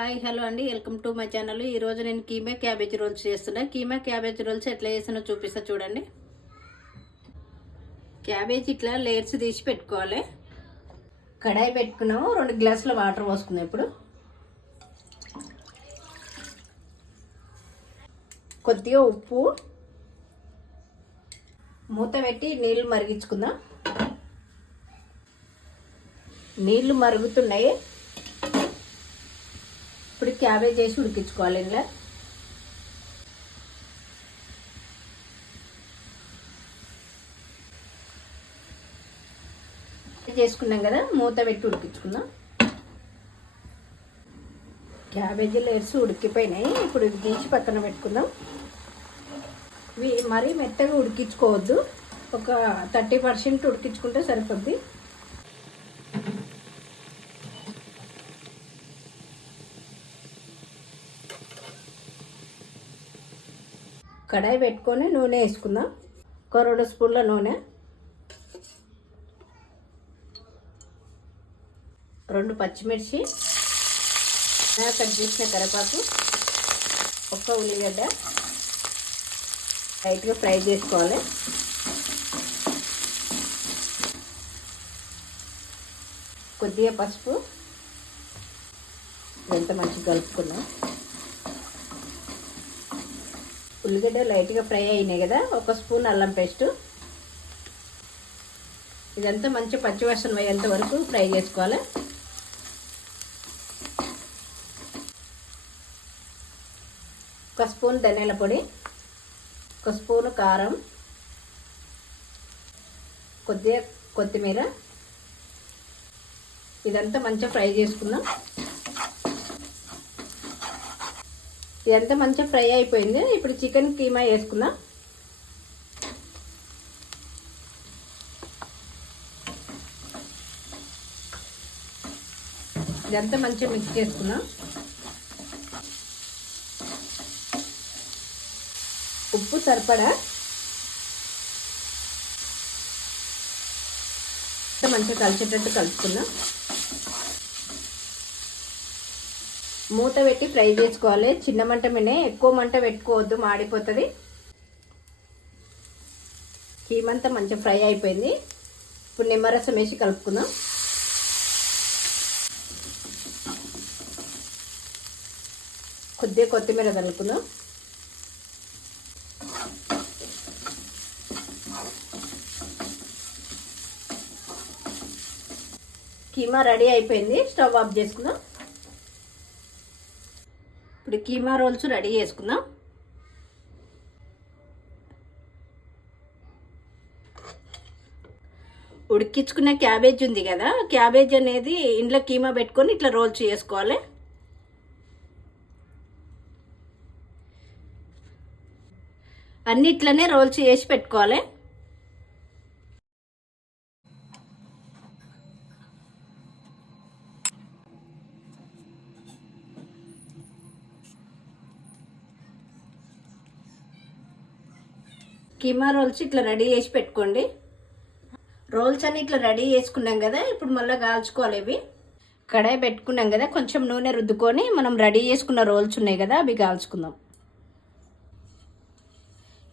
Hi hello అండి, welcome to my channel. ఈరోజు నేను కీమా క్యాబేజీ రోల్స్ చేస్తున్నా. కీమా క్యాబేజీ రోల్స్ ఎట్లా చేస్తున్నా చూపిస్తా చూడండి. క్యాబేజీ ఇట్లా లేయర్స్ తీసి పెట్టుకోవాలి. కడాయి పెట్టుకున్నాము, 2 గ్లాసుల వాటర్ పోసుకుందాం. ఇప్పుడు కొద్దిగా ఉప్పు, మూత పెట్టి నీళ్ళు మరిగించుకుందాం. నీళ్ళు మరుగుతున్నాయి. ఇప్పుడు క్యాబేజ్ వేసి ఉడికించుకోవాలి. ఇలా చేసుకున్నాం కదా, మూత పెట్టి ఉడికించుకుందాం. క్యాబేజీలు వేసి ఉడికిపోయినాయి. ఇప్పుడు ఇవి తీసి పక్కన పెట్టుకుందాం. ఇవి మరీ మెత్తగా ఉడికించుకోవద్దు, ఒక 30% ఉడికించుకుంటే సరిపోద్ది. కడాయి పెట్టుకొని నూనె వేసుకుందాం. ఒక 2 స్పూన్ల నూనె, 2 పచ్చిమిర్చి, కట్ చేసిన కరివేపాకు, 1 ఉల్లిగడ్డ లైట్గా ఫ్రై చేసుకోవాలి. కొద్దిగా పసుపు, ఎంత మంచిగా కలుపుకున్నాం. ఉల్లిగడ్డ లైట్గా ఫ్రై అయినాయి కదా, 1 స్పూన్ అల్లం పేస్ట్. ఇదంతా మంచి పచ్చివాసన అయ్యేంత వరకు ఫ్రై చేసుకోవాలి. ఒక స్పూన్ ధనియాల పొడి, 1 స్పూన్ కారం, కొద్దిగా కొత్తిమీర. ఇదంతా మంచిగా ఫ్రై చేసుకుందాం. ఇదంతా మంచిగా ఫ్రై అయిపోయింది. ఇప్పుడు చికెన్ కీమా వేసుకుందాం. ఇదంతా మంచిగా మిక్స్ చేసుకుందాం. ఉప్పు సరిపడా, మంచిగా కలిసేటట్టు కలుపుకుందాం. మూత పెట్టి ఫ్రై చేసుకోవాలి. చిన్న మంట మీదే, ఎక్కువ మంట పెట్టుకోవద్దు, మాడిపోతుంది. కీమంతా మంచిగా ఫ్రై అయిపోయింది. ఇప్పుడు నిమ్మరసం వేసి కలుపుకుందాం. కొద్దిగా కొత్తిమీర కలుపుకుందాం. కీమా రెడీ అయిపోయింది. స్టవ్ ఆఫ్ చేసుకుందాం. ఇప్పుడు కీమా రోల్స్ రెడీ చేసుకుందాం. ఉడికించుకున్న క్యాబేజ్ ఉంది కదా, క్యాబేజ్ అనేది ఇంట్లో కీమా పెట్టుకొని ఇట్లా రోల్స్ చేసుకోవాలి. అన్నిట్లనే రోల్స్ చేసి పెట్టుకోవాలి. కీమా రోల్స్ ఇట్లా రెడీ చేసి పెట్టుకోండి. రోల్స్ అన్ని ఇట్లా రెడీ చేసుకున్నాం కదా, ఇప్పుడు మళ్ళీ కాల్చుకోవాలి. ఇవి కడాయి పెట్టుకున్నాం కదా, కొంచెం నూనె రుద్దుకొని మనం రెడీ చేసుకున్న రోల్స్ ఉన్నాయి కదా, అవి కాల్చుకుందాం.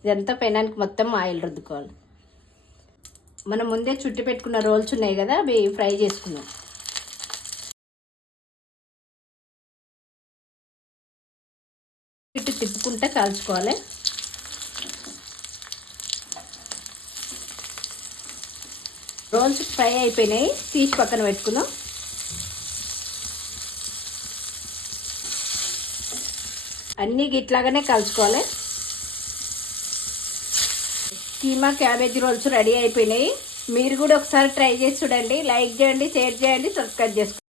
ఇదంతా పెనానికి మొత్తం ఆయిల్ రుద్దుకోవాలి. మనం ముందే చుట్టి పెట్టుకున్న రోల్స్ ఉన్నాయి కదా, అవి ఫ్రై చేసుకుందాం. ఇటు తిప్పుకుంటా కాల్చుకోవాలి. రోల్స్ ఫ్రై అయిపోయినాయి, తీసి పక్కన పెట్టుకుందాం. అన్నీ ఇట్లాగానే కలుసుకోవాలి. కీమా క్యాబేజీ రోల్స్ రెడీ అయిపోయినాయి. మీరు కూడా ఒకసారి ట్రై చేసి చూడండి. లైక్ చేయండి, షేర్ చేయండి, సబ్స్క్రైబ్ చేసుకోండి.